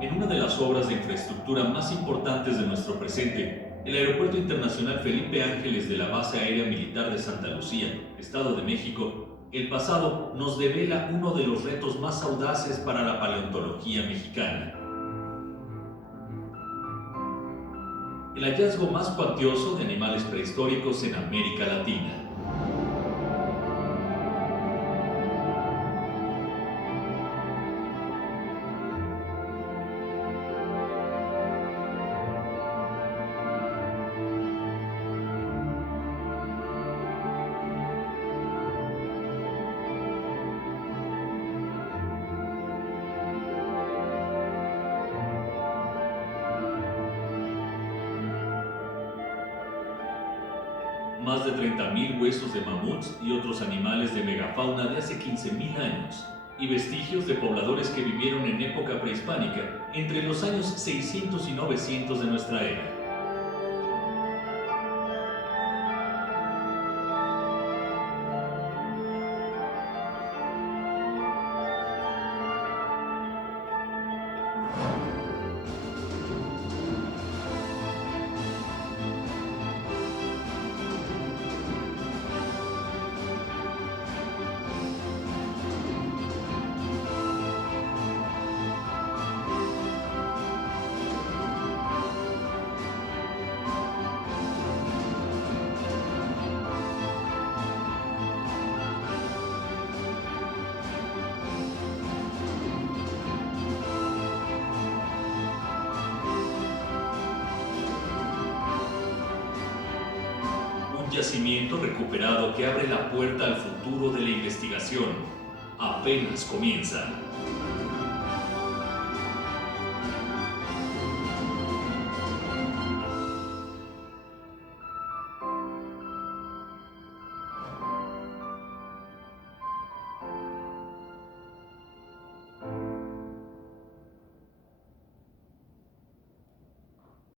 En una de las obras de infraestructura más importantes de nuestro presente, el Aeropuerto Internacional Felipe Ángeles de la Base Aérea Militar de Santa Lucía, Estado de México, el pasado nos devela uno de los retos más audaces para la paleontología mexicana. El hallazgo más cuantioso de animales prehistóricos en América Latina. Más de 30.000 huesos de mamuts y otros animales de megafauna de hace 15.000 años, y vestigios de pobladores que vivieron en época prehispánica entre los años 600 y 900 de nuestra era. Un yacimiento recuperado que abre la puerta al futuro de la investigación. Apenas comienza.